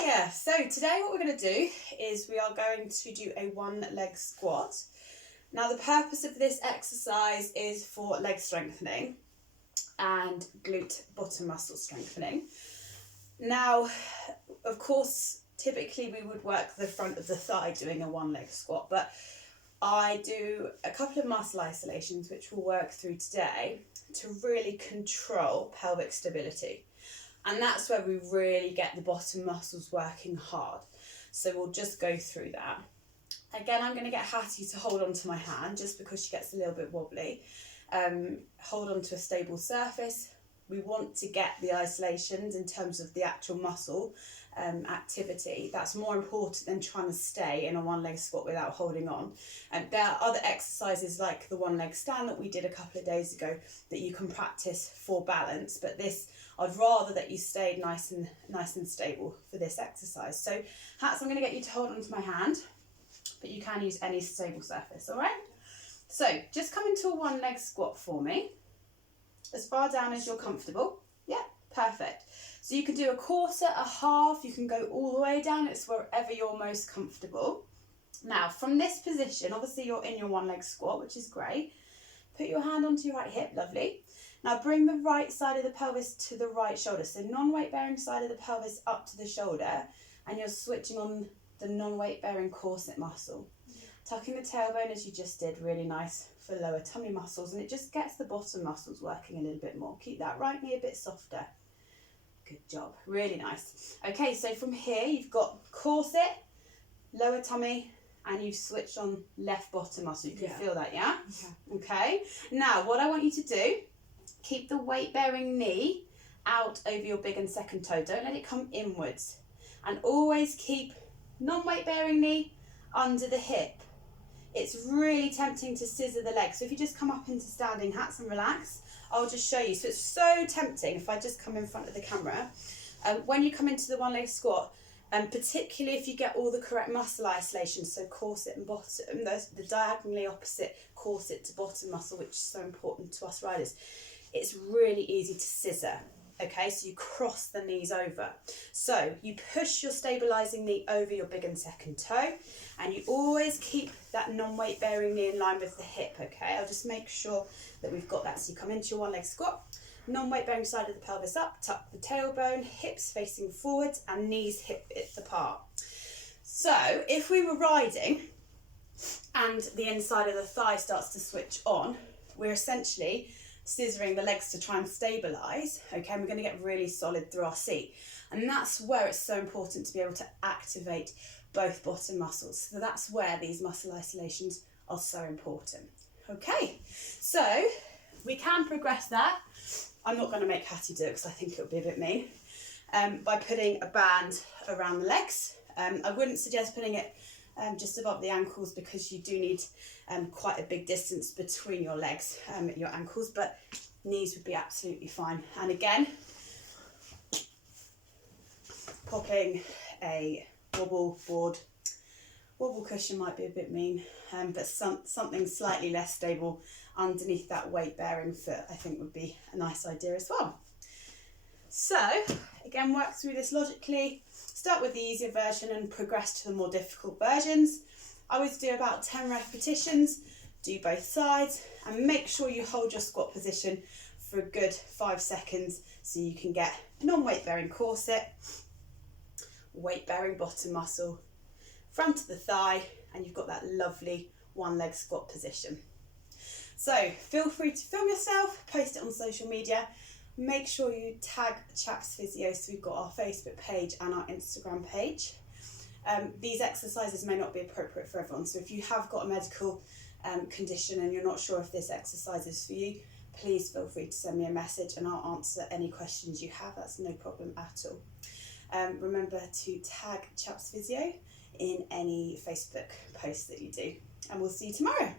Hiya! So today what we're going to do is we are going to do a one-leg squat. Now the purpose of this exercise is for leg strengthening and glute bottom muscle strengthening. Now, of course, typically we would work the front of the thigh doing a one-leg squat, but I do a couple of muscle isolations which we'll work through today to really control pelvic stability. And that's where we really get the bottom muscles working hard. So we'll just go through that. Again, I'm going to get Hattie to hold on to my hand just because she gets a little bit wobbly. Hold on to a stable surface. We want to get the isolations in terms of the actual muscle activity. That's more important than trying to stay in a one-leg squat without holding on. There are other exercises like the one-leg stand that we did a couple of days ago that you can practice for balance, but this, I'd rather that you stayed nice and stable for this exercise. So Hats, I'm going to get you to hold on to my hand, but you can use any stable surface, all right? So just come into a one-leg squat for me, as far down as you're comfortable. Yeah, perfect. So you can do a quarter, a half, you can go all the way down, it's wherever you're most comfortable. Now, from this position, obviously you're in your one-leg squat, which is great. Put your hand onto your right hip, lovely. Now bring the right side of the pelvis to the right shoulder. So non-weight bearing side of the pelvis up to the shoulder, and you're switching on the non-weight bearing corset muscle. Tucking the tailbone as you just did, really nice for lower tummy muscles, and it just gets the bottom muscles working a little bit more. Keep that right knee a bit softer. Good job, really nice. Okay, so from here you've got corset, lower tummy, and you've switched on left bottom muscle. You can feel that, yeah? Okay. Now what I want you to do, keep the weight bearing knee out over your big and second toe. Don't let it come inwards. And always keep non-weight bearing knee under the hip. It's really tempting to scissor the legs. So if you just come up into standing Hats and relax, I'll just show you. So it's so tempting if I just come in front of the camera. When you come into the one leg squat, particularly if you get all the correct muscle isolation, so corset and bottom, the diagonally opposite corset to bottom muscle, which is so important to us riders, it's really easy to scissor. Okay, so you cross the knees over. So you push your stabilising knee over your big and second toe, and you always keep that non-weight bearing knee in line with the hip, okay? I'll just make sure that we've got that. So you come into your one leg squat, non-weight bearing side of the pelvis up, tuck the tailbone, hips facing forwards and knees hip width apart. So if we were riding and the inside of the thigh starts to switch on, we're essentially scissoring the legs to try and stabilise, okay, and we're going to get really solid through our seat. And that's where it's so important to be able to activate both bottom muscles. So that's where these muscle isolations are so important. Okay, so we can progress that. I'm not going to make Hattie do it because I think it would be a bit mean, by putting a band around the legs. I wouldn't suggest putting it just above the ankles because you do need quite a big distance between your legs, your ankles, but knees would be absolutely fine. And again, popping a wobble board, wobble cushion might be a bit mean, but something slightly less stable underneath that weight bearing foot I think would be a nice idea as well. So again, work through this logically. Start with the easier version and progress to the more difficult versions. I always do about 10 repetitions, do both sides, and make sure you hold your squat position for a good 5 seconds so you can get non-weight bearing corset, weight bearing bottom muscle, front of the thigh, and you've got that lovely one leg squat position. So feel free to film yourself, post it on social media. Make sure you tag Chaps Physio, so we've got our Facebook page and our Instagram page. These exercises may not be appropriate for everyone, so if you have got a medical condition and you're not sure if this exercise is for you, please feel free to send me a message and I'll answer any questions you have. That's no problem at all. Remember to tag Chaps Physio in any Facebook posts that you do, and we'll see you tomorrow.